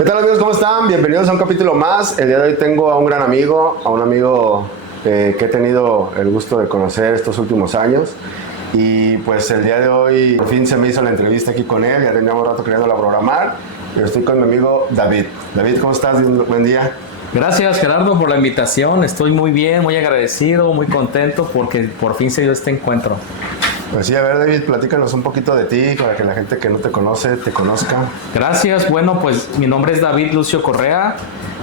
¿Qué tal amigos? ¿Cómo están? Bienvenidos a un capítulo más. El día de hoy tengo a un gran amigo, que he tenido el gusto de conocer estos últimos años. Y pues el día de hoy por fin se me hizo la entrevista aquí con él, ya teníamos rato queriéndola programar. Pero estoy con mi amigo David. David, ¿cómo estás? Buen día. Gracias Gerardo por la invitación, estoy muy bien, muy agradecido, muy contento porque por fin se dio este encuentro. Pues sí, a ver David, platícanos un poquito de ti para que la gente que no te conoce te conozca. Gracias, bueno pues mi nombre es David Lucio Correa,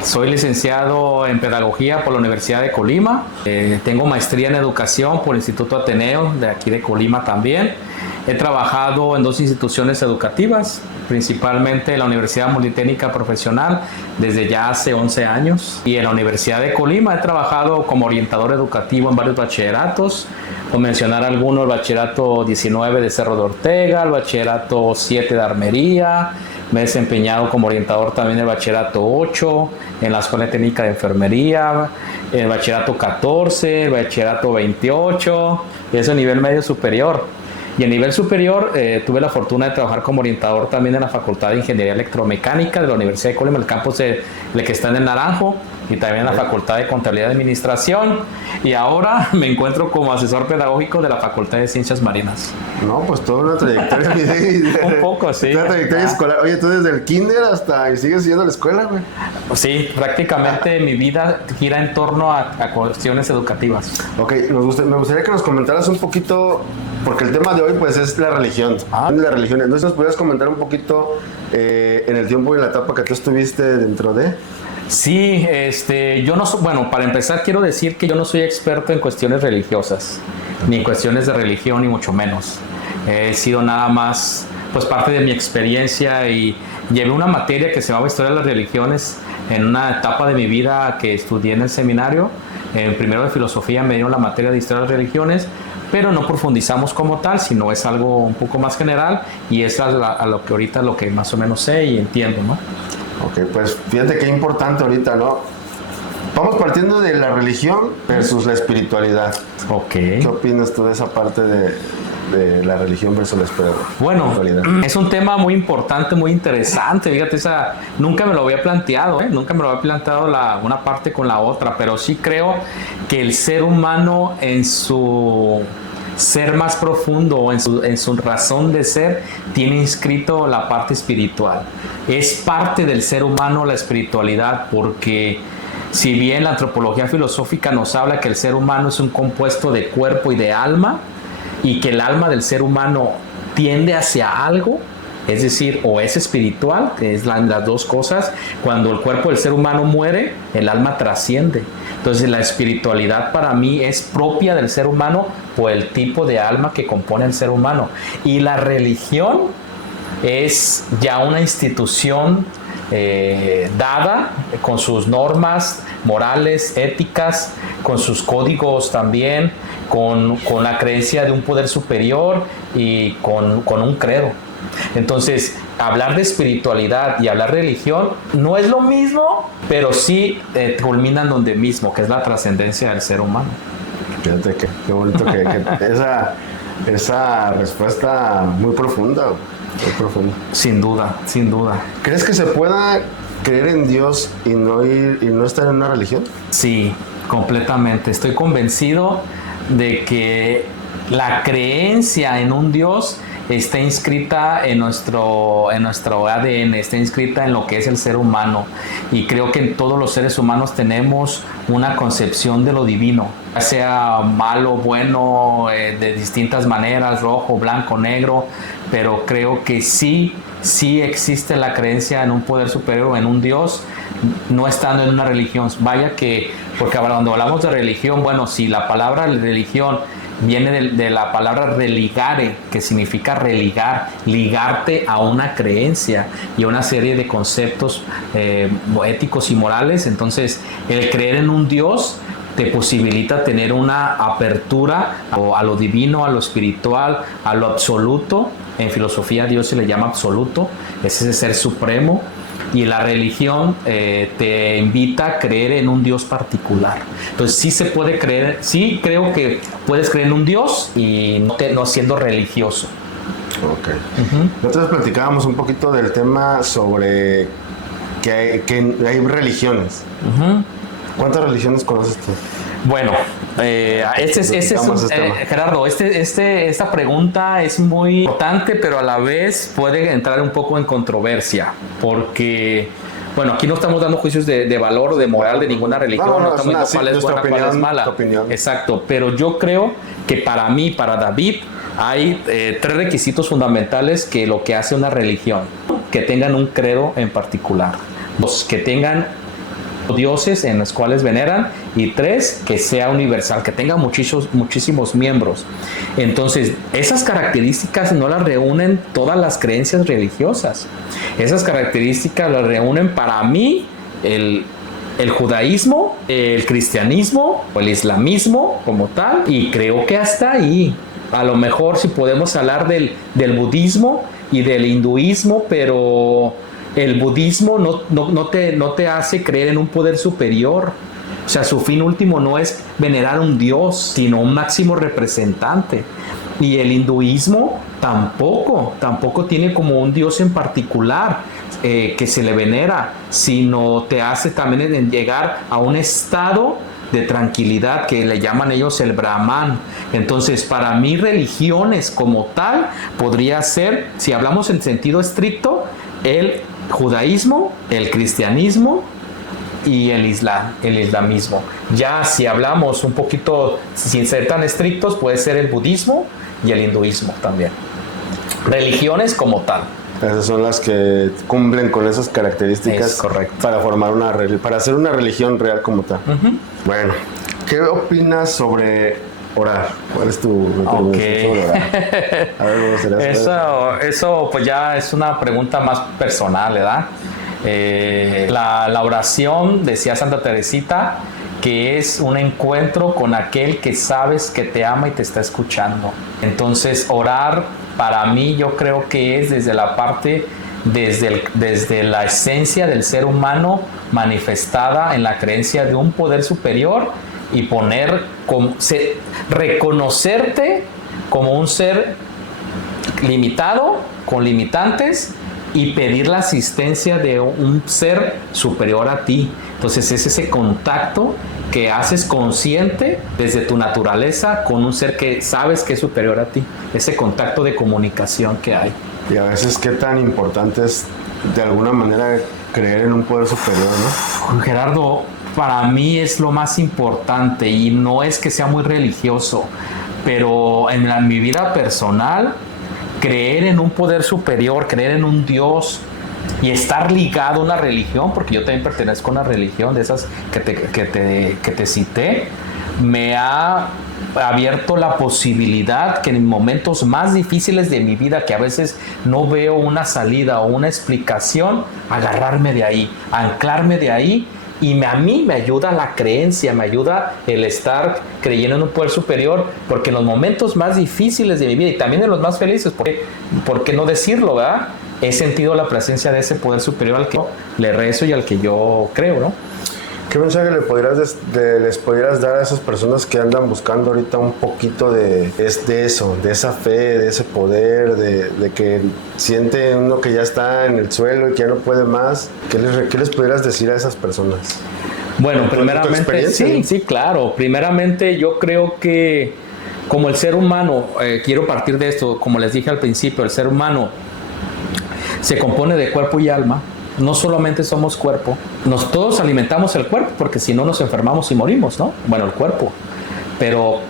soy licenciado en Pedagogía por la Universidad de Colima, tengo maestría en Educación por el Instituto Ateneo de aquí de Colima también. He trabajado en dos instituciones educativas, principalmente en la Universidad Politécnica Profesional desde ya hace 11 años y en la Universidad de Colima he trabajado como orientador educativo en varios bachilleratos, por mencionar algunos: el bachillerato 19 de Cerro de Ortega, el bachillerato 7 de Armería. Me he desempeñado como orientador también del bachillerato 8 en la Escuela Técnica de Enfermería, el bachillerato 14, el bachillerato 28, y eso a nivel medio superior. Y a nivel superior tuve la fortuna de trabajar como orientador también en la Facultad de Ingeniería Electromecánica de la Universidad de Colima, el campus el que está en el Naranjo, y también en la Facultad de Contabilidad y Administración. Y ahora me encuentro como asesor pedagógico de la Facultad de Ciencias Marinas. No, pues toda una trayectoria. Un poco, sí. Una trayectoria escolar. Oye, tú desde el kinder hasta y sigues yendo a la escuela, güey. Sí, prácticamente mi vida gira en torno a cuestiones educativas. Ok, me gustaría que nos comentaras un poquito, porque el tema de hoy pues es la religión. La religión. Entonces, ¿nos podrías comentar un poquito en el tiempo y en la etapa que tú estuviste dentro de? Sí, yo no bueno, para empezar quiero decir que yo no soy experto en cuestiones religiosas, ni en cuestiones de religión, ni mucho menos. He sido nada más, pues, parte de mi experiencia y llevé una materia que se llamaba Historia de las Religiones en una etapa de mi vida que estudié en el seminario. En primero de filosofía me dieron la materia de Historia de las Religiones, pero no profundizamos como tal, sino es algo un poco más general y es a lo que ahorita lo que más o menos sé y entiendo, ¿no? Ok, pues fíjate qué importante ahorita, ¿no? Vamos partiendo de la religión versus la espiritualidad. Ok. ¿Qué opinas tú de esa parte de la religión versus la espiritualidad? Bueno, es un tema muy importante, muy interesante. Fíjate, nunca me lo había planteado, nunca me lo había planteado una parte con la otra, pero sí creo que el ser humano en su ser más profundo, en su razón de ser, tiene inscrito la parte espiritual. Es parte del ser humano la espiritualidad, porque si bien la antropología filosófica nos habla que el ser humano es un compuesto de cuerpo y de alma, y que el alma del ser humano tiende hacia algo, es decir, o es espiritual, que es las dos cosas. Cuando el cuerpo del ser humano muere, el alma trasciende. Entonces la espiritualidad para mí es propia del ser humano por el tipo de alma que compone el ser humano. Y la religión es ya una institución dada, con sus normas morales, éticas, con sus códigos también, con la creencia de un poder superior y con un credo. Entonces, hablar de espiritualidad y hablar de religión no es lo mismo, pero sí culminan donde mismo, que es la trascendencia del ser humano. Fíjate qué bonito que esa respuesta muy profunda. Muy profunda. Sin duda, sin duda. ¿Crees que se pueda creer en Dios y no estar en una religión? Sí, completamente. Estoy convencido de que la creencia en un Dios está inscrita en nuestro ADN, está inscrita en lo que es el ser humano, y creo que en todos los seres humanos tenemos una concepción de lo divino, ya sea malo, bueno, de distintas maneras, rojo, blanco, negro, pero creo que sí existe la creencia en un poder superior, en un Dios, no estando en una religión. Vaya que, porque cuando hablamos de religión, bueno, si la palabra religión viene de la palabra religare, que significa religar, ligarte a una creencia y a una serie de conceptos éticos y morales. Entonces, el creer en un Dios te posibilita tener una apertura a lo divino, a lo espiritual, a lo absoluto. En filosofía a Dios se le llama absoluto, es ese ser supremo. Y la religión te invita a creer en un Dios particular. Entonces sí se puede creer, sí creo que puedes creer en un Dios y no siendo religioso. Ok. Nosotros platicábamos un poquito del tema sobre que hay religiones. Ujú. ¿Cuántas religiones conoces tú? Bueno, Gerardo, esta pregunta es muy importante, pero a la vez puede entrar un poco en controversia, porque, bueno, aquí no estamos dando juicios de valor o de moral de ninguna religión, no estamos diciendo cuál es buena, cuál es mala. Exacto, pero yo creo que para mí, para David, hay 3 requisitos fundamentales que lo que hace una religión: que tengan un credo en particular, 2, que tengan dioses en los cuales veneran, y 3, que sea universal, que tenga muchísimos miembros. Entonces, esas características no las reúnen todas las creencias religiosas. Esas características las reúnen, para mí, el judaísmo, el cristianismo o el islamismo como tal, y creo que hasta ahí. A lo mejor si podemos hablar del budismo y del hinduismo, pero el budismo no te hace creer en un poder superior. O sea, su fin último no es venerar a un dios, sino un máximo representante. Y el hinduismo tampoco tiene como un dios en particular que se le venera, sino te hace también en llegar a un estado de tranquilidad que le llaman ellos el Brahman. Entonces, para mí, religiones como tal podría ser, si hablamos en sentido estricto, el judaísmo, el cristianismo y el islamismo. Ya si hablamos un poquito, sin ser tan estrictos, puede ser el budismo y el hinduismo también. Religiones como tal. Esas son las que cumplen con esas características. Es correcto. Para hacer una religión real como tal. Uh-huh. Bueno, ¿qué opinas sobre orar? ¿Cuál es tu Okay. sobre orar? A ver, eso pues ya es una pregunta más personal, ¿verdad? La oración, decía Santa Teresita, que es un encuentro con aquel que sabes que te ama y te está escuchando. Entonces, orar para mí, yo creo que es desde la parte, desde la esencia del ser humano manifestada en la creencia de un poder superior, y reconocerte como un ser limitado, con limitantes, y pedir la asistencia de un ser superior a ti. Entonces es ese contacto que haces consciente desde tu naturaleza con un ser que sabes que es superior a ti, ese contacto de comunicación que hay. Y a veces qué tan importante es de alguna manera creer en un poder superior, ¿no? Gerardo, para mí es lo más importante, y no es que sea muy religioso, pero en mi vida personal, creer en un poder superior, creer en un Dios y estar ligado a una religión, porque yo también pertenezco a una religión de esas que te cité, me ha abierto la posibilidad que en momentos más difíciles de mi vida, que a veces no veo una salida o una explicación, agarrarme de ahí, anclarme de ahí. Y a mí me ayuda la creencia, me ayuda el estar creyendo en un poder superior, porque en los momentos más difíciles de mi vida y también en los más felices, ¿por qué no decirlo, verdad? He sentido la presencia de ese poder superior al que le rezo y al que yo creo, ¿no? ¿Qué mensaje les pudieras dar a esas personas que andan buscando ahorita un poquito de eso, de esa fe, de ese poder, de que siente uno que ya está en el suelo y que ya no puede más? ¿Qué les pudieras decir a esas personas? Bueno, primeramente, sí, claro. Primeramente, yo creo que como el ser humano, quiero partir de esto, como les dije al principio, el ser humano se compone de cuerpo y alma. No solamente somos cuerpo, todos alimentamos el cuerpo, porque si no nos enfermamos y morimos, ¿no? Bueno, el cuerpo, pero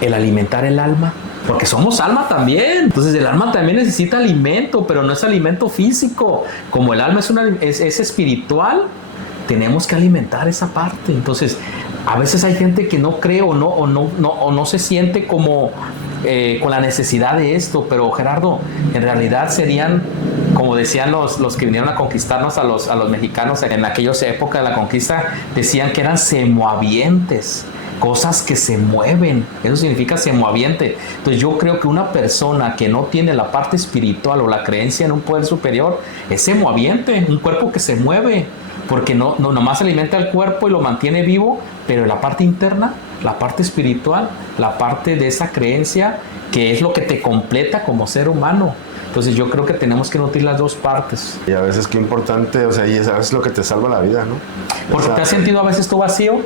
el alimentar el alma, porque somos alma también. Entonces el alma también necesita alimento, pero no es alimento físico. Como el alma es espiritual, tenemos que alimentar esa parte. Entonces a veces hay gente que no cree o no se siente como con la necesidad de esto, pero Gerardo, en realidad serían, como decían los que vinieron a conquistarnos a los mexicanos en aquellas épocas de la conquista, decían que eran semohabientes, cosas que se mueven. Eso significa semohabiente. Entonces yo creo que una persona que no tiene la parte espiritual o la creencia en un poder superior es semohabiente, un cuerpo que se mueve, porque no nomás alimenta el cuerpo y lo mantiene vivo, pero la parte interna, la parte espiritual, la parte de esa creencia, que es lo que te completa como ser humano. Entonces yo creo que tenemos que nutrir las dos partes. Y a veces qué importante, o sea, y a veces lo que te salva la vida, ¿no? Porque ¿te has sentido a veces tú vacío?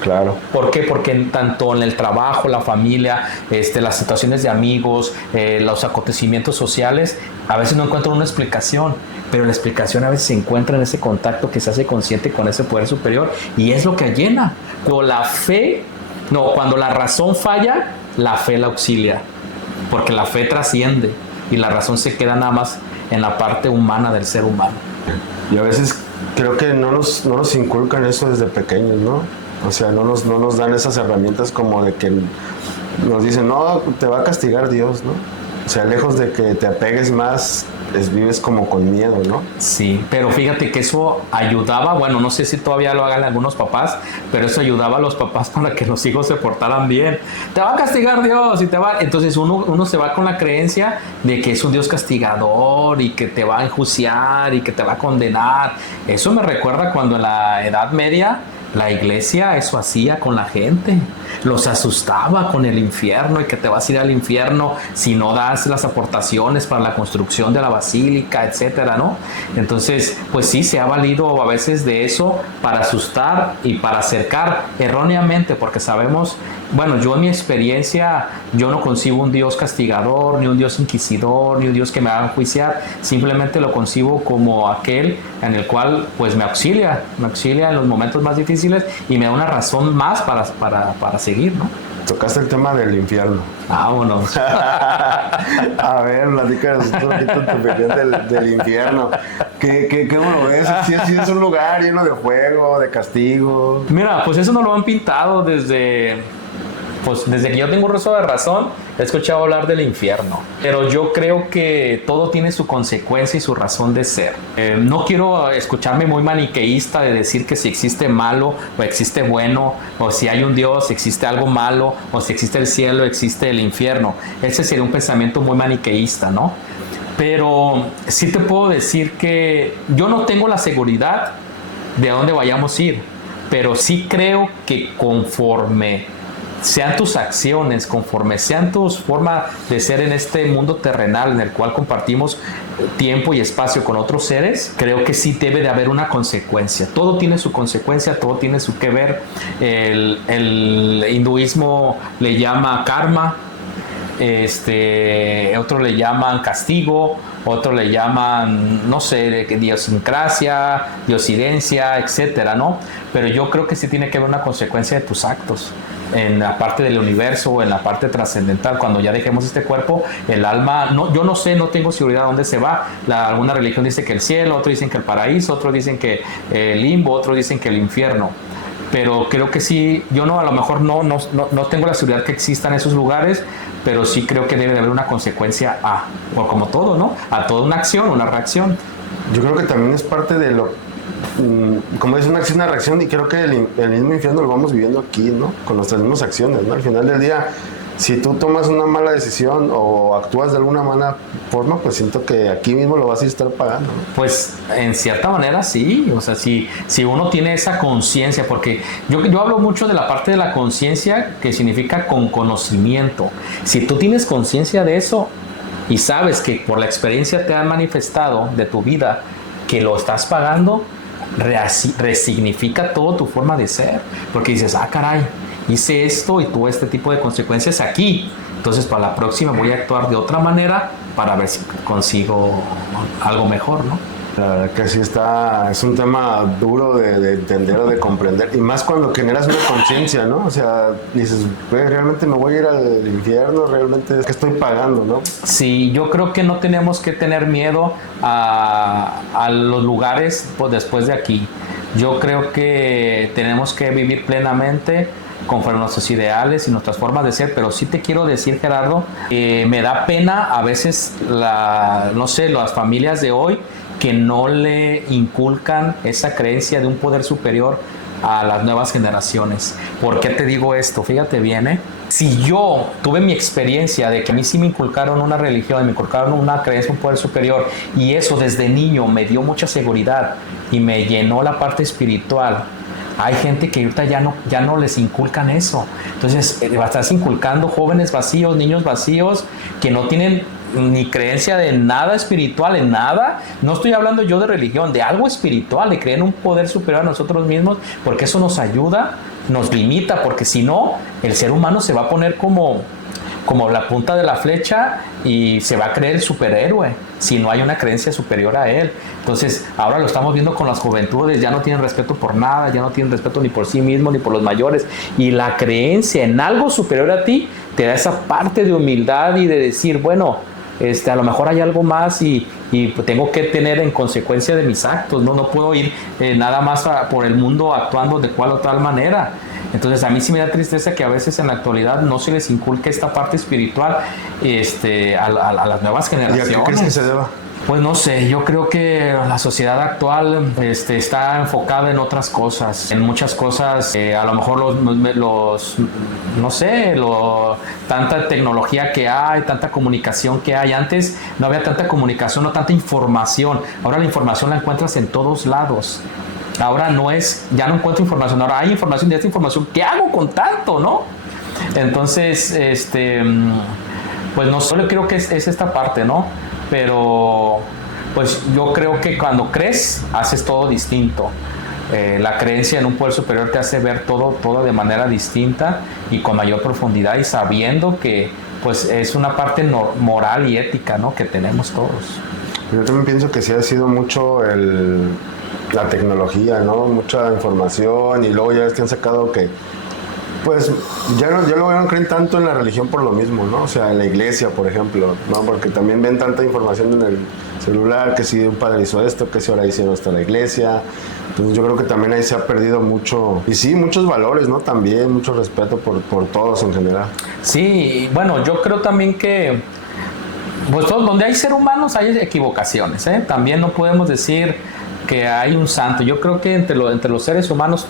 Claro. ¿Por qué? Porque tanto en el trabajo, la familia, las situaciones de amigos, los acontecimientos sociales, a veces no encuentran una explicación, pero la explicación a veces se encuentra en ese contacto que se hace consciente con ese poder superior y es lo que llena. Cuando la razón falla, la fe la auxilia, porque la fe trasciende y la razón se queda nada más en la parte humana del ser humano. Y a veces creo que no nos inculcan eso desde pequeños, ¿no? O sea, no nos dan esas herramientas como de que nos dicen, no, te va a castigar Dios, ¿no? O sea, lejos de que te apegues más, vives como con miedo, ¿no? Sí, pero fíjate que eso ayudaba, bueno, no sé si todavía lo hagan algunos papás, pero eso ayudaba a los papás para que los hijos se portaran bien. Te va a castigar Dios y te va... Entonces uno se va con la creencia de que es un Dios castigador y que te va a enjuiciar y que te va a condenar. Eso me recuerda cuando en la Edad Media la iglesia eso hacía con la gente, los asustaba con el infierno y que te vas a ir al infierno si no das las aportaciones para la construcción de la basílica, etcétera, ¿no? Entonces, pues sí, se ha valido a veces de eso para asustar y para acercar erróneamente, porque sabemos, bueno, yo en mi experiencia, yo no concibo un Dios castigador, ni un Dios inquisidor, ni un Dios que me haga enjuiciar, simplemente lo concibo como aquel en el cual pues me auxilia en los momentos más difíciles y me da una razón más para seguir, ¿no? Tocaste el tema del infierno. Vámonos. A ver, platícanos un poquito tu opinión del infierno. ¿Cómo lo ves? ¿Sí es un lugar lleno de fuego, de castigo? Mira, pues eso nos lo han pintado desde que yo tengo uso de razón, he escuchado hablar del infierno. Pero yo creo que todo tiene su consecuencia y su razón de ser. No quiero escucharme muy maniqueísta de decir que si existe malo o existe bueno, o si hay un Dios, existe algo malo, o si existe el cielo, existe el infierno. Ese sería un pensamiento muy maniqueísta, ¿no? Pero sí te puedo decir que yo no tengo la seguridad de a dónde vayamos a ir, pero sí creo que conforme sean tus acciones, conforme sean tus formas de ser en este mundo terrenal en el cual compartimos tiempo y espacio con otros seres, creo que sí debe de haber una consecuencia. Todo tiene su consecuencia, todo tiene su que ver. El hinduismo le llama karma, otros le llaman castigo, otros le llaman, no sé, idiosincrasia, diosidencia, etcétera, ¿no? Pero yo creo que sí tiene que haber una consecuencia de tus actos. En la parte del universo o en la parte trascendental, cuando ya dejemos este cuerpo, el alma, yo no sé, no tengo seguridad a dónde se va. Alguna religión dice que el cielo, otros dicen que el paraíso, otros dicen que el limbo, otros dicen que el infierno. Pero creo que sí, yo no, a lo mejor no tengo la seguridad que existan esos lugares, pero sí creo que debe de haber una consecuencia o como todo, ¿no? A toda una acción, una reacción. Yo creo que también es parte de como es una acción, una reacción, y creo que el mismo infierno lo vamos viviendo aquí, ¿no? Con nuestras mismas acciones, ¿no? Al final del día, si tú tomas una mala decisión o actúas de alguna mala forma, pues siento que aquí mismo lo vas a estar pagando, ¿no? Pues en cierta manera sí, o sea, si uno tiene esa conciencia, porque yo hablo mucho de la parte de la conciencia que significa con conocimiento. Si tú tienes conciencia de eso y sabes que por la experiencia te han manifestado de tu vida que lo estás pagando, resignifica toda tu forma de ser, porque dices, caray, hice esto y tuve este tipo de consecuencias aquí, entonces para la próxima voy a actuar de otra manera para ver si consigo algo mejor, ¿no? La verdad que sí es un tema duro de entender o de comprender, y más cuando generas una conciencia, ¿no? O sea, dices, realmente me voy a ir al infierno, realmente es que estoy pagando, ¿no? Sí, yo creo que no tenemos que tener miedo a los lugares después de aquí. Yo creo que tenemos que vivir plenamente conforme a nuestros ideales y nuestras formas de ser, pero sí te quiero decir, Gerardo, me da pena a veces las familias de hoy que no le inculcan esa creencia de un poder superior a las nuevas generaciones. ¿Por qué te digo esto? Fíjate bien, si yo tuve mi experiencia de que a mí sí me inculcaron una religión, me inculcaron una creencia, un poder superior, y eso desde niño me dio mucha seguridad y me llenó la parte espiritual, Hay gente que ahorita ya no les inculcan eso. Entonces, estás inculcando jóvenes vacíos, niños vacíos, que no tienen ni creencia de nada espiritual, en nada. No estoy hablando yo de religión, de algo espiritual, de creer en un poder superior a nosotros mismos, porque eso nos ayuda, nos limita, porque si no, el ser humano se va a poner como la punta de la flecha y se va a creer el superhéroe si no hay una creencia superior a él. Entonces, ahora lo estamos viendo con las juventudes, ya no tienen respeto por nada, ya no tienen respeto ni por sí mismos ni por los mayores, y la creencia en algo superior a ti te da esa parte de humildad y de decir, bueno, a lo mejor hay algo más y tengo que tener en consecuencia de mis actos, no puedo ir nada más por el mundo actuando de cual o tal manera. Entonces a mí sí me da tristeza que a veces en la actualidad no se les inculque esta parte espiritual a las nuevas generaciones. ¿Y a qué crees que se deba? Pues no sé, yo creo que la sociedad actual está enfocada en otras cosas, en muchas cosas, a lo mejor no sé, tanta tecnología que hay, tanta comunicación que hay. Antes no había tanta comunicación, no tanta información. Ahora la información la encuentras en todos lados. Ahora ya no encuentro información, ahora hay información, de esta información, ¿qué hago con tanto, no? Entonces, pues no solo creo que es esta parte, ¿no? Pero pues yo creo que cuando crees, haces todo distinto. La creencia en un poder superior te hace ver todo de manera distinta y con mayor profundidad, y sabiendo que pues es una parte moral y ética, ¿no?, que tenemos todos. Yo también pienso que sí ha sido mucho la tecnología, ¿no? Mucha información, y luego ya es que han sacado que pues ya luego no creen tanto en la religión por lo mismo, ¿no? O sea, en la iglesia, por ejemplo, ¿no? Porque también ven tanta información en el celular, que si un padre hizo esto, que si ahora hicieron esto en la iglesia. Entonces yo creo que también ahí se ha perdido mucho, y sí, muchos valores, ¿no? También mucho respeto por todos en general. Sí, bueno, yo creo también que pues donde hay seres humanos hay equivocaciones, ¿eh? También no podemos decir que hay un santo. Yo creo que entre los seres humanos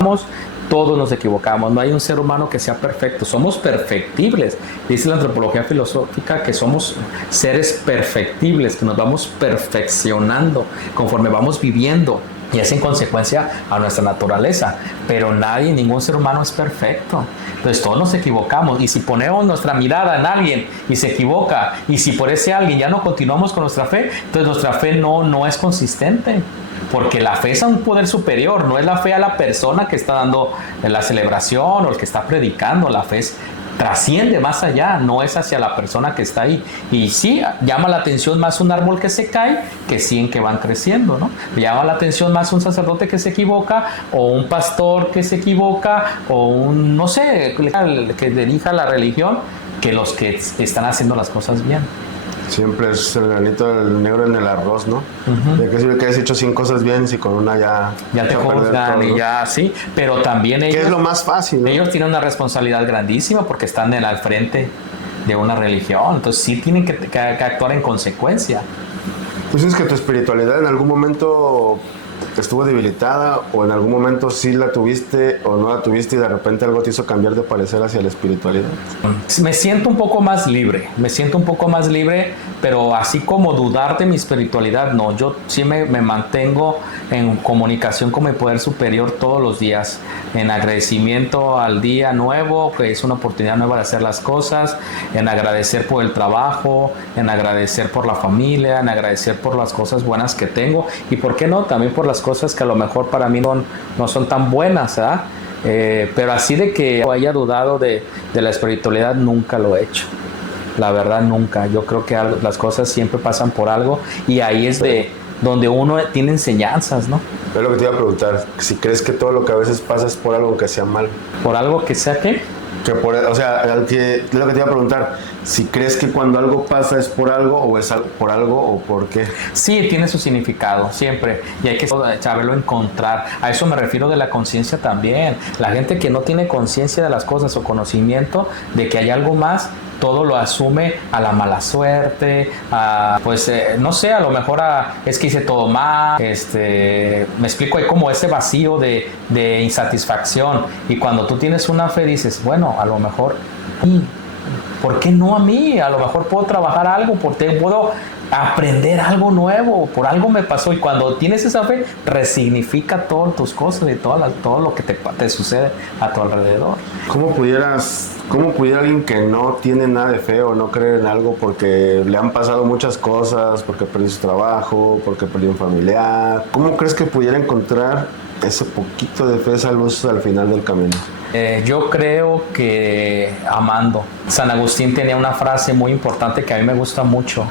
todos nos equivocamos, no hay un ser humano que sea perfecto, somos perfectibles. Dice la antropología filosófica que somos seres perfectibles, que nos vamos perfeccionando conforme vamos viviendo, y es en consecuencia a nuestra naturaleza. Pero ningún ser humano es perfecto. Entonces todos nos equivocamos, y si ponemos nuestra mirada en alguien y se equivoca, y si por ese alguien ya no continuamos con nuestra fe, entonces nuestra fe no es consistente. Porque la fe es a un poder superior, no es la fe a la persona que está dando la celebración o el que está predicando. La fe trasciende más allá, no es hacia la persona que está ahí. Y sí, llama la atención más un árbol que se cae que 100 que van creciendo, ¿no? Llama la atención más un sacerdote que se equivoca, o un pastor que se equivoca, o un, no sé, que dirija la religión, que los que están haciendo las cosas bien. Siempre es el granito del negro en el arroz, ¿no? Uh-huh. ¿De qué sirve que hayas hecho 100 cosas bien si con una ya te juzgan y ya, sí? Pero también ellos... ¿Qué es lo más fácil, ¿no? Ellos tienen una responsabilidad grandísima porque están al frente de una religión. Entonces sí tienen que actuar en consecuencia. Pues es que tu espiritualidad en algún momento estuvo debilitada, o en algún momento sí la tuviste o no la tuviste, y de repente algo te hizo cambiar de parecer hacia la espiritualidad. Me siento un poco más libre, pero así como dudar de mi espiritualidad, no. Yo sí me mantengo en comunicación con mi poder superior todos los días, en agradecimiento al día nuevo, que es una oportunidad nueva de hacer las cosas, en agradecer por el trabajo, en agradecer por la familia, en agradecer por las cosas buenas que tengo, y por qué no, también por las cosas que a lo mejor para mí no son tan buenas, ¿verdad? Pero así de que haya dudado de la espiritualidad, nunca lo he hecho. La verdad, nunca. Yo creo que las cosas siempre pasan por algo, y ahí es donde uno tiene enseñanzas, ¿no? Es lo que te iba a preguntar, si crees que todo lo que a veces pasa es por algo que sea mal. ¿Por algo que sea qué? O sea, es lo que te iba a preguntar, si crees que cuando algo pasa es por algo, o es por algo, o por qué. Sí, tiene su significado, siempre, y hay que saberlo encontrar. A eso me refiero de la conciencia también. La gente que no tiene conciencia de las cosas o conocimiento de que hay algo más, todo lo asume a la mala suerte, no sé, a lo mejor es que hice todo mal, me explico, hay como ese vacío de insatisfacción, y cuando tú tienes una fe dices, bueno, a lo mejor, ¿por qué no a mí? A lo mejor puedo trabajar algo, porque puedo aprender algo nuevo, por algo me pasó. Y cuando tienes esa fe, resignifica todas tus cosas y todo lo que te sucede a tu alrededor. ¿Cómo pudiera alguien que no tiene nada de fe o no cree en algo porque le han pasado muchas cosas, porque perdió su trabajo, porque perdió un familiar, cómo crees que pudiera encontrar ese poquito de fe, esa luz al final del camino? Yo creo que amando. San Agustín tenía una frase muy importante que a mí me gusta mucho,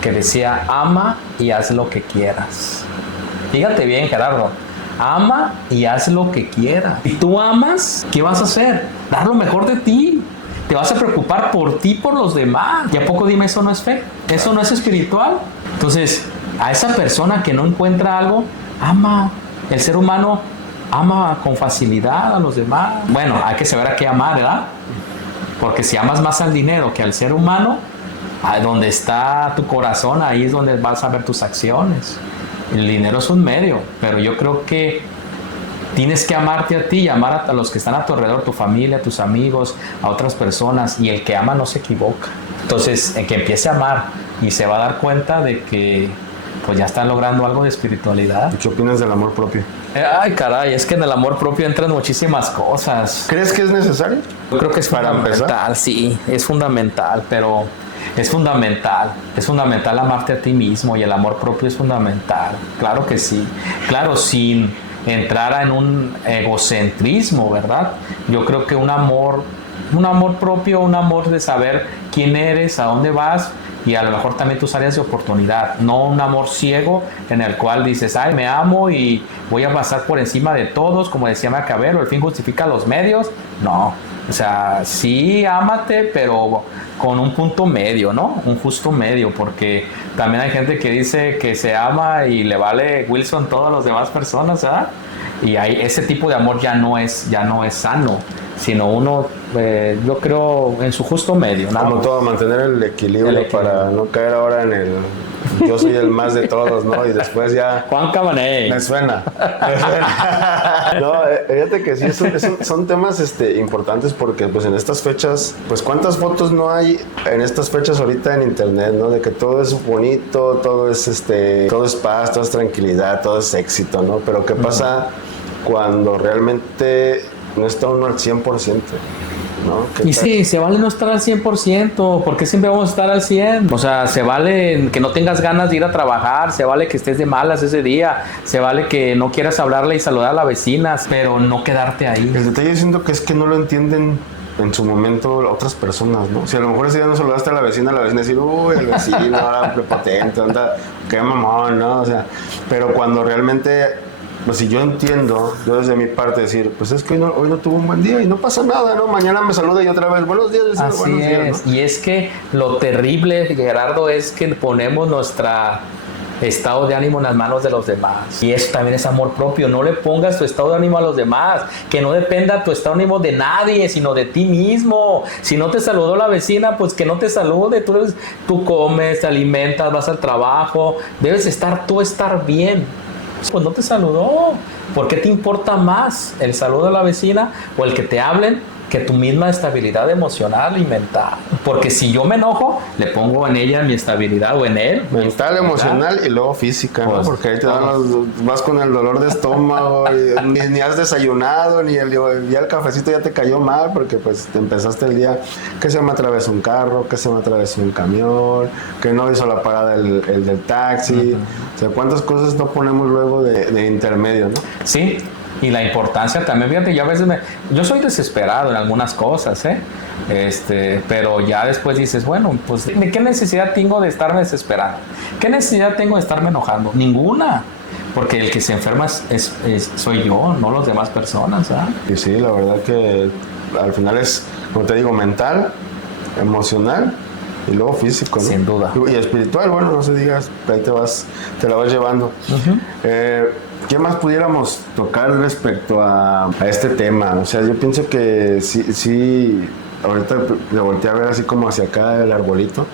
que decía: ama y haz lo que quieras. Fíjate bien, Gerardo, ama y haz lo que quieras. Si tú amas, ¿qué vas a hacer? Dar lo mejor de ti. Te vas a preocupar por ti, por los demás. ¿Y a poco dime, eso no es fe? ¿Eso no es espiritual? Entonces, a esa persona que no encuentra algo, ama. El ser humano ama con facilidad a los demás. Bueno, hay que saber a qué amar, ¿verdad? Porque si amas más al dinero que al ser humano, donde está tu corazón, ahí es donde vas a ver tus acciones. El dinero es un medio, pero yo creo que tienes que amarte a ti y amar a los que están a tu alrededor, tu familia, a tus amigos, a otras personas. Y el que ama no se equivoca. Entonces, el que empiece a amar y se va a dar cuenta de que pues ya está logrando algo de espiritualidad. ¿Qué opinas del amor propio? Ay, caray, es que en el amor propio entran muchísimas cosas. ¿Crees que es necesario? Yo creo que es para fundamental, empezar. sí, es fundamental, pero es fundamental amarte a ti mismo, y el amor propio es fundamental, claro que sí, claro, sin entrar en un egocentrismo, ¿verdad? Yo creo que un amor propio, un amor de saber quién eres, a dónde vas, y a lo mejor también tus áreas de oportunidad, no un amor ciego en el cual dices: ay, me amo y voy a pasar por encima de todos, como decía Maquiavelo, el fin justifica los medios. No, o sea, sí, ámate, pero con un punto medio, ¿no? Un justo medio, porque también hay gente que dice que se ama y le vale Wilson todas las demás personas, ¿verdad? Y ese tipo de amor ya no es sano, sino uno, yo creo, en su justo medio. Como todo, mantener el equilibrio para no caer ahora en el yo soy el más de todos, ¿no? Y después ya... Juan Cabané. Me suena. No, fíjate que sí, son temas importantes, porque pues en estas fechas, pues cuántas fotos no hay en estas fechas ahorita en internet, ¿no? De que todo es bonito, todo es paz, todo es tranquilidad, todo es éxito, ¿no? Pero ¿qué pasa cuando realmente no está uno al 100%? ¿No? Y sí, se vale no estar al 100%, porque siempre vamos a estar al 100%. O sea, se vale que no tengas ganas de ir a trabajar, se vale que estés de malas ese día, se vale que no quieras hablarle y saludar a las vecinas, pero no quedarte ahí. El detalle siento que es que no lo entienden en su momento otras personas, ¿no? Si a lo mejor ese día no saludaste a la vecina decir: uy, el vecino ahora prepotente, anda, qué mamón, ¿no? O sea, pero cuando realmente... Pues si yo entiendo, yo desde mi parte decir, pues es que hoy no tuvo un buen día y no pasa nada, ¿no? Mañana me saluda y otra vez, buenos días, vecino, así buenos días, es, ¿no? Y es que lo terrible, Gerardo, es que ponemos nuestra estado de ánimo en las manos de los demás. Y eso también es amor propio. No le pongas tu estado de ánimo a los demás, que no dependa tu estado de ánimo de nadie, sino de ti mismo. Si no te saludó la vecina, pues que no te salude. Tú comes, te alimentas, vas al trabajo, debes estar bien. Pues no te saludó. ¿Por qué te importa más el saludo de la vecina o el que te hablen que tu misma estabilidad emocional y mental? Porque si yo me enojo, le pongo en ella mi estabilidad, o en él. Mental, emocional y luego física, ¿no? Pues, porque ahí te vas con el dolor de estómago, y ni has desayunado, ya el cafecito ya te cayó mal, porque pues te empezaste el día que se me atravesó un carro, que se me atravesó un camión, que no hizo la parada el del taxi. O sea, cuántas cosas no ponemos luego de intermedio, ¿no? Sí. Y la importancia también, fíjate, yo a veces yo soy desesperado en algunas cosas, pero ya después dices, bueno, pues ¿qué necesidad tengo de estarme desesperando? ¿Qué necesidad tengo de estarme enojando? Ninguna, porque el que se enferma soy yo, no las demás personas, ¿verdad? Y sí, la verdad que al final es, como te digo, mental, emocional y luego físico, ¿no? Sin duda. Y espiritual, bueno, no se digas, ahí te la vas llevando. ¿Qué más pudiéramos tocar respecto a este tema? O sea, yo pienso que sí, ahorita le volteé a ver así como hacia acá el arbolito.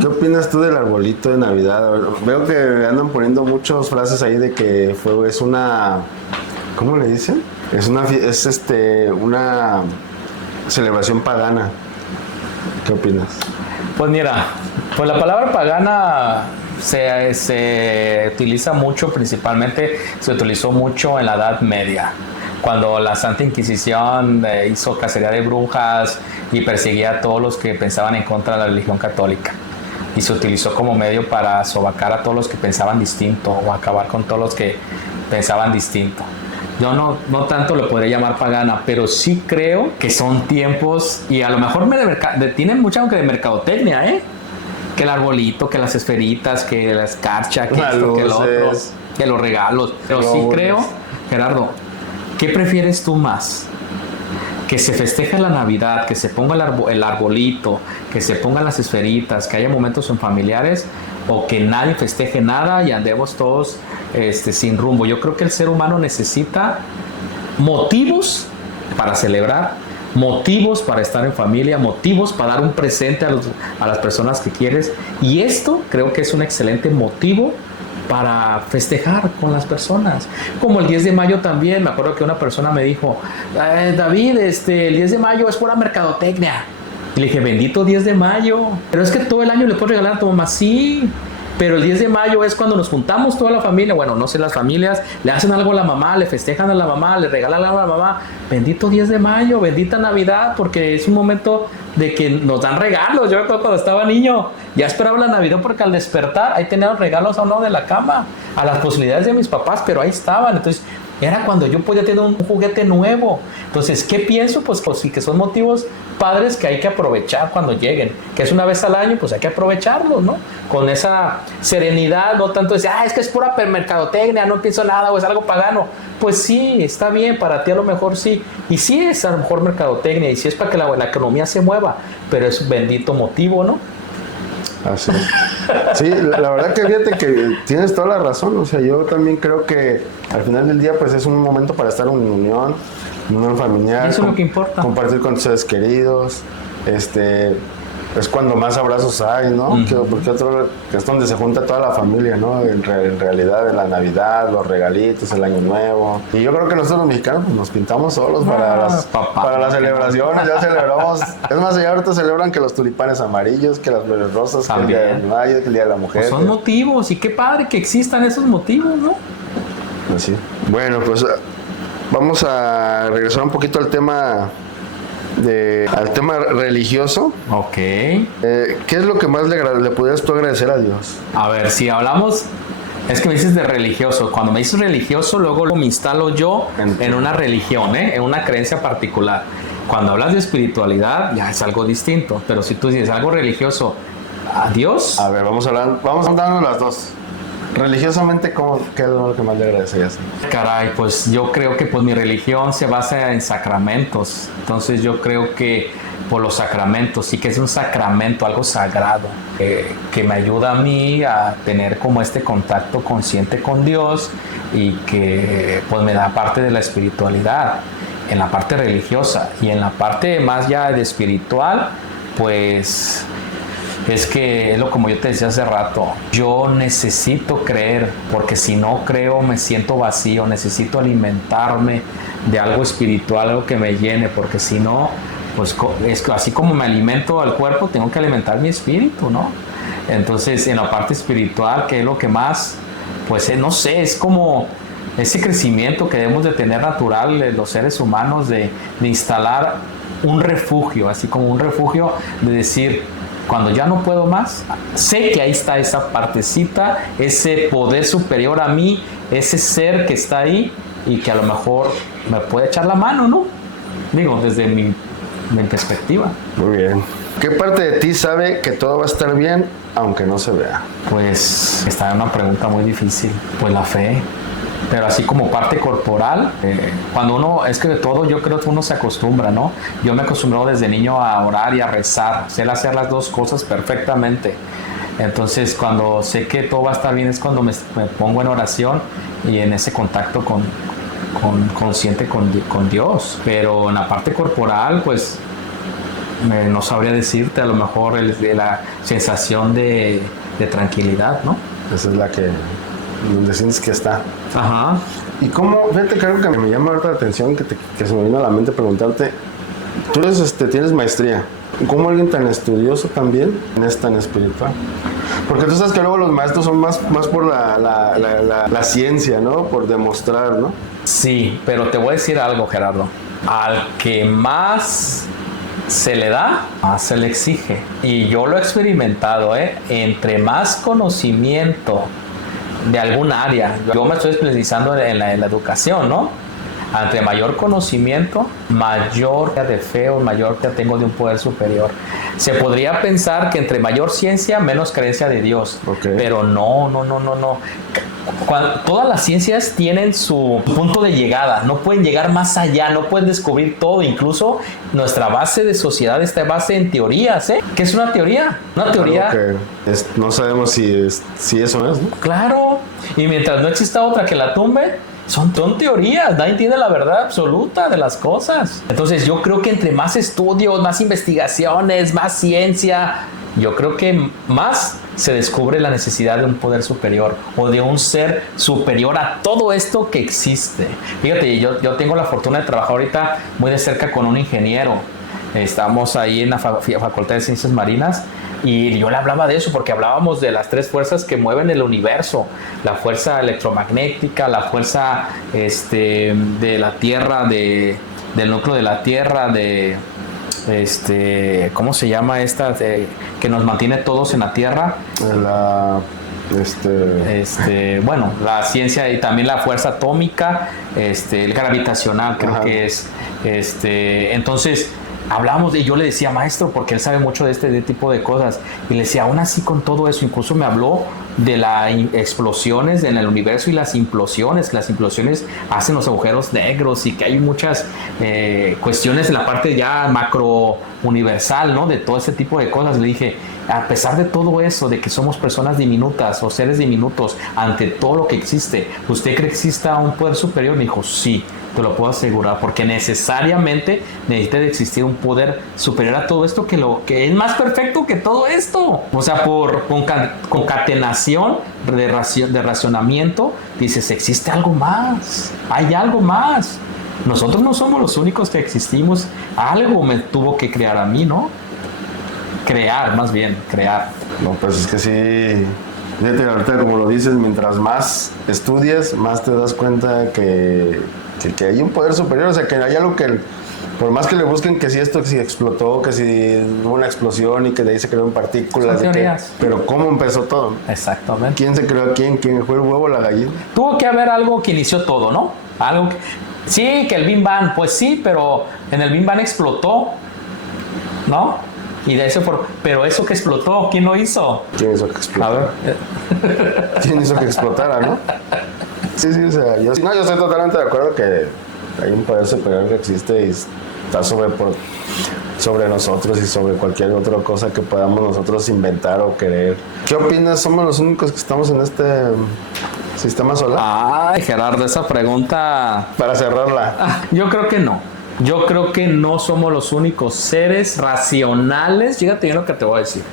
¿Qué opinas tú del arbolito de Navidad? Veo que andan poniendo muchas frases ahí de que es una... ¿Cómo le dicen? Es una celebración pagana. ¿Qué opinas? Pues mira, pues la palabra pagana se utiliza mucho, principalmente se utilizó mucho en la Edad Media, cuando la Santa Inquisición hizo cacería de brujas y perseguía a todos los que pensaban en contra de la religión católica. Y se utilizó como medio para sobacar a todos los que pensaban distinto o acabar con todos los que pensaban distinto. Yo no tanto lo podría llamar pagana, pero sí creo que son tiempos, y a lo mejor tienen mucha de mercadotecnia, que el arbolito, que las esferitas, que la escarcha, que esto, que lo otro, que los regalos. Pero sí creo, Gerardo, ¿qué prefieres tú más? Que se festeje la Navidad, que se ponga el arbolito, que se pongan las esferitas, que haya momentos en familiares, o que nadie festeje nada y andemos todos sin rumbo. Yo creo que el ser humano necesita motivos para celebrar, motivos para estar en familia, motivos para dar un presente a las personas que quieres, y esto creo que es un excelente motivo para festejar con las personas. Como el 10 de mayo también, me acuerdo que una persona me dijo, David, el 10 de mayo es pura mercadotecnia. Y le dije, bendito 10 de mayo, pero es que todo el año le puedo regalar a tu mamá. Sí, pero el 10 de mayo es cuando nos juntamos toda la familia. Bueno, no sé, las familias le hacen algo a la mamá, le festejan a la mamá, le regalan algo a la mamá. Bendito 10 de mayo, bendita Navidad, porque es un momento de que nos dan regalos. Yo recuerdo cuando estaba niño, ya esperaba la Navidad porque al despertar ahí tenía los regalos a uno de la cama, a las posibilidades de mis papás, pero ahí estaban. Entonces era cuando yo podía tener un juguete nuevo. Entonces, ¿qué pienso? Pues sí, que son motivos padres que hay que aprovechar cuando lleguen, que es una vez al año, pues hay que aprovecharlos, ¿no? Con esa serenidad, no tanto decir, es que es pura mercadotecnia, no pienso nada, o es algo pagano. Pues sí, está bien, para ti a lo mejor sí, y sí es a lo mejor mercadotecnia, y sí es para que la economía se mueva, pero es un bendito motivo, ¿no? Así es. Sí, la verdad que fíjate que tienes toda la razón. O sea, yo también creo que al final del día pues es un momento para estar en unión familiar. Eso es lo que importa. Compartir con tus seres queridos. Es cuando más abrazos hay, ¿no? Uh-huh. Porque es donde se junta toda la familia, ¿no? En realidad, en la Navidad, los regalitos, el Año Nuevo. Y yo creo que nosotros los mexicanos pues, nos pintamos solos para las celebraciones. Ya celebramos. Es más, ya ahorita celebran que los tulipanes amarillos, que las flores rosas, que el Día de Mayo, que el Día de la Mujer. Pues son motivos, y qué padre que existan esos motivos, ¿no? Así. Bueno, pues vamos a regresar un poquito al tema religioso. Ok. ¿Qué es lo que más le pudieras tú agradecer a Dios? A ver, si hablamos, es que me dices de religioso. Cuando me dices religioso, luego me instalo yo en una religión, en una creencia particular. Cuando hablas de espiritualidad, ya es algo distinto. Pero si tú dices algo religioso, ¿a Dios? A ver, vamos a darnos las dos. Religiosamente, ¿qué es lo que más le agradecerías? Caray, pues yo creo que pues mi religión se basa en sacramentos. Entonces yo creo que por los sacramentos, sí que es un sacramento, algo sagrado, que me ayuda a mí a tener como este contacto consciente con Dios, y que pues me da parte de la espiritualidad en la parte religiosa. Y en la parte más ya de espiritual, pues es que es lo como yo te decía hace rato, yo necesito creer, porque si no creo me siento vacío, necesito alimentarme de algo espiritual, algo que me llene, porque si no, pues es así como me alimento al cuerpo, tengo que alimentar mi espíritu, ¿no? Entonces, en la parte espiritual, que es lo que más, pues no sé, es como ese crecimiento que debemos de tener natural de los seres humanos, de instalar un refugio, así como un refugio de decir, cuando ya no puedo más, sé que ahí está esa partecita, ese poder superior a mí, ese ser que está ahí y que a lo mejor me puede echar la mano, ¿no? Digo, desde mi perspectiva. Muy bien. ¿Qué parte de ti sabe que todo va a estar bien, aunque no se vea? Pues está una pregunta muy difícil. Pues la fe. Pero así como parte corporal, cuando uno, es que de todo yo creo que uno se acostumbra, ¿no? Yo me acostumbré desde niño a orar y a rezar, sé hacer las dos cosas perfectamente. Entonces cuando sé que todo va a estar bien es cuando me pongo en oración y en ese contacto consciente con Dios. Pero en la parte corporal, pues no sabría decirte, a lo mejor la sensación de tranquilidad, ¿no? Esa es la que donde sientes que está. Ajá. ¿Y cómo? Fíjate que algo que me llama ahorita la atención, que se me vino a la mente preguntarte. Tú tienes maestría. ¿Cómo alguien tan estudioso también es tan espiritual? Porque tú sabes que luego los maestros son más por la ciencia, ¿no? Por demostrar, ¿no? Sí, pero te voy a decir algo, Gerardo. Al que más se le da, más se le exige. Y yo lo he experimentado, ¿eh? Entre más conocimiento de algún área, yo me estoy especializando en la educación, ¿no? Ante mayor conocimiento, mayor de fe o mayor que tengo de un poder superior. Se podría pensar que entre mayor ciencia, menos creencia de Dios. Okay. Pero no. Todas las ciencias tienen su punto de llegada, no pueden llegar más allá, no pueden descubrir todo. Incluso nuestra base de sociedad está base en teorías, ¿eh? ¿Qué es una teoría? Una teoría... no sabemos si eso es, ¿no? Claro, y mientras no exista otra que la tumbe, son teorías, nadie tiene la verdad absoluta de las cosas. Entonces yo creo que entre más estudios, más investigaciones, más ciencia, yo creo que más se descubre la necesidad de un poder superior o de un ser superior a todo esto que existe. Fíjate, yo tengo la fortuna de trabajar ahorita muy de cerca con un ingeniero. Estamos ahí en la Facultad de Ciencias Marinas y yo le hablaba de eso porque hablábamos de las tres fuerzas que mueven el universo: la fuerza electromagnética, la fuerza de la Tierra, del núcleo de la Tierra, ¿cómo se llama esta? Que nos mantiene todos en la Tierra. Bueno, la ciencia y también la fuerza atómica, el gravitacional, creo Ajá. que es. Entonces, hablamos y yo le decía, maestro, porque él sabe mucho de este tipo de cosas, y le decía, aún así con todo eso, incluso me habló de las explosiones en el universo y las implosiones, que las implosiones hacen los agujeros negros y que hay muchas cuestiones en la parte ya macro universal, ¿no? De todo ese tipo de cosas. Le dije, a pesar de todo eso, de que somos personas diminutas o seres diminutos ante todo lo que existe, ¿usted cree que exista un poder superior? Me dijo, sí, te lo puedo asegurar, porque necesariamente necesita de existir un poder superior a todo esto que es más perfecto que todo esto. O sea, por concatenación de racionamiento, dices, existe algo más, hay algo más. Nosotros no somos los únicos que existimos, algo me tuvo que crear a mí, ¿no? Crear. No, pues es que sí, fíjate, ahorita como lo dices, mientras más estudias, más te das cuenta que hay un poder superior, o sea, que hay algo que, por más que le busquen que si esto si explotó, que si hubo una explosión y que de ahí se crearon partículas, pero ¿cómo empezó todo? Exactamente. ¿Quién se creó a quién? ¿Quién fue el huevo o la gallina? Tuvo que haber algo que inició todo, ¿no? Algo que... Sí, que el Big Bang, pues sí, pero en el Big Bang explotó, ¿no? Y de eso pero eso que explotó, ¿quién lo hizo? ¿Quién hizo que explotara? A ver. ¿Quién hizo que explotara, no? Sí, o sea, yo estoy totalmente de acuerdo que hay un poder superior que existe y está sobre nosotros y sobre cualquier otra cosa que podamos nosotros inventar o querer. ¿Qué opinas? ¿Somos los únicos que estamos en este sistema solar? Ay, Gerardo, esa pregunta... Para cerrarla. Yo creo que no. Yo creo que no somos los únicos seres racionales. Fíjate bien lo que te voy a decir.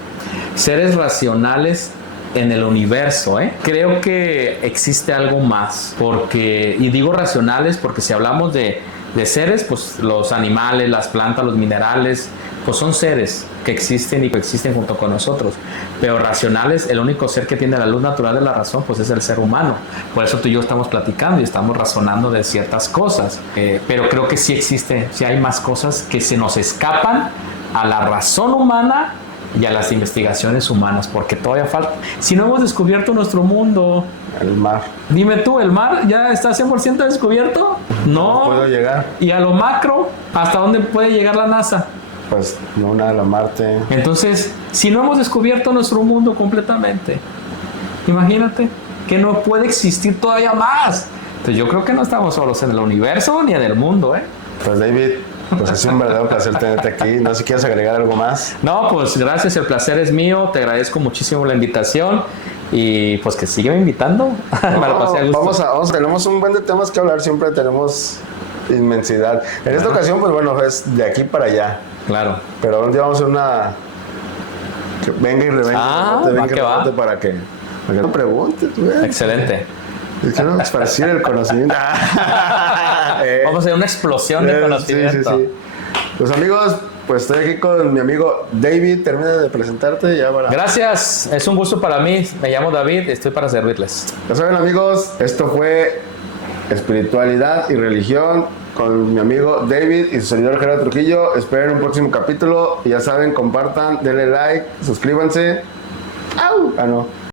Seres racionales en el universo, ¿eh? Creo que existe algo más. Y digo racionales porque si hablamos de seres, pues los animales, las plantas, los minerales, pues son seres que existen y coexisten junto con nosotros. Pero racionales, el único ser que tiene la luz natural de la razón, pues es el ser humano. Por eso tú y yo estamos platicando y estamos razonando de ciertas cosas. Pero creo que sí existe, sí hay más cosas que se nos escapan a la razón humana y a las investigaciones humanas, porque todavía falta. Si no hemos descubierto nuestro mundo... El mar. Dime tú, ¿el mar ya está 100% descubierto? No. No puedo llegar. ¿Y a lo macro? ¿Hasta dónde puede llegar la NASA? Pues Luna, la Marte. Entonces, si no hemos descubierto nuestro mundo completamente, imagínate que no puede existir todavía más. Entonces yo creo que no estamos solos en el universo ni en el mundo, ¿eh? Pues David, pues ha sido un verdadero placer tenerte aquí. No sé si quieres agregar algo más. No, pues gracias, el placer es mío. Te agradezco muchísimo la invitación y pues que sígueme invitando. No, tenemos un buen de temas que hablar. Siempre tenemos inmensidad. En esta ocasión, pues bueno, es de aquí para allá. Claro. Pero un día vamos a hacer una... Que venga y revenga. Para que no preguntes. Excelente. Quiero esparcir el conocimiento. Vamos a hacer una explosión de conocimiento. Sí. Pues amigos, pues estoy aquí con mi amigo David. Termina de presentarte ya para... Gracias, es un gusto para mí. Me llamo David, estoy para servirles. Ya saben, amigos, esto fue Espiritualidad y Religión con mi amigo David y su servidor Gerardo Trujillo. Esperen un próximo capítulo y ya saben, compartan, denle like, suscríbanse. ¡Au! Ah, no.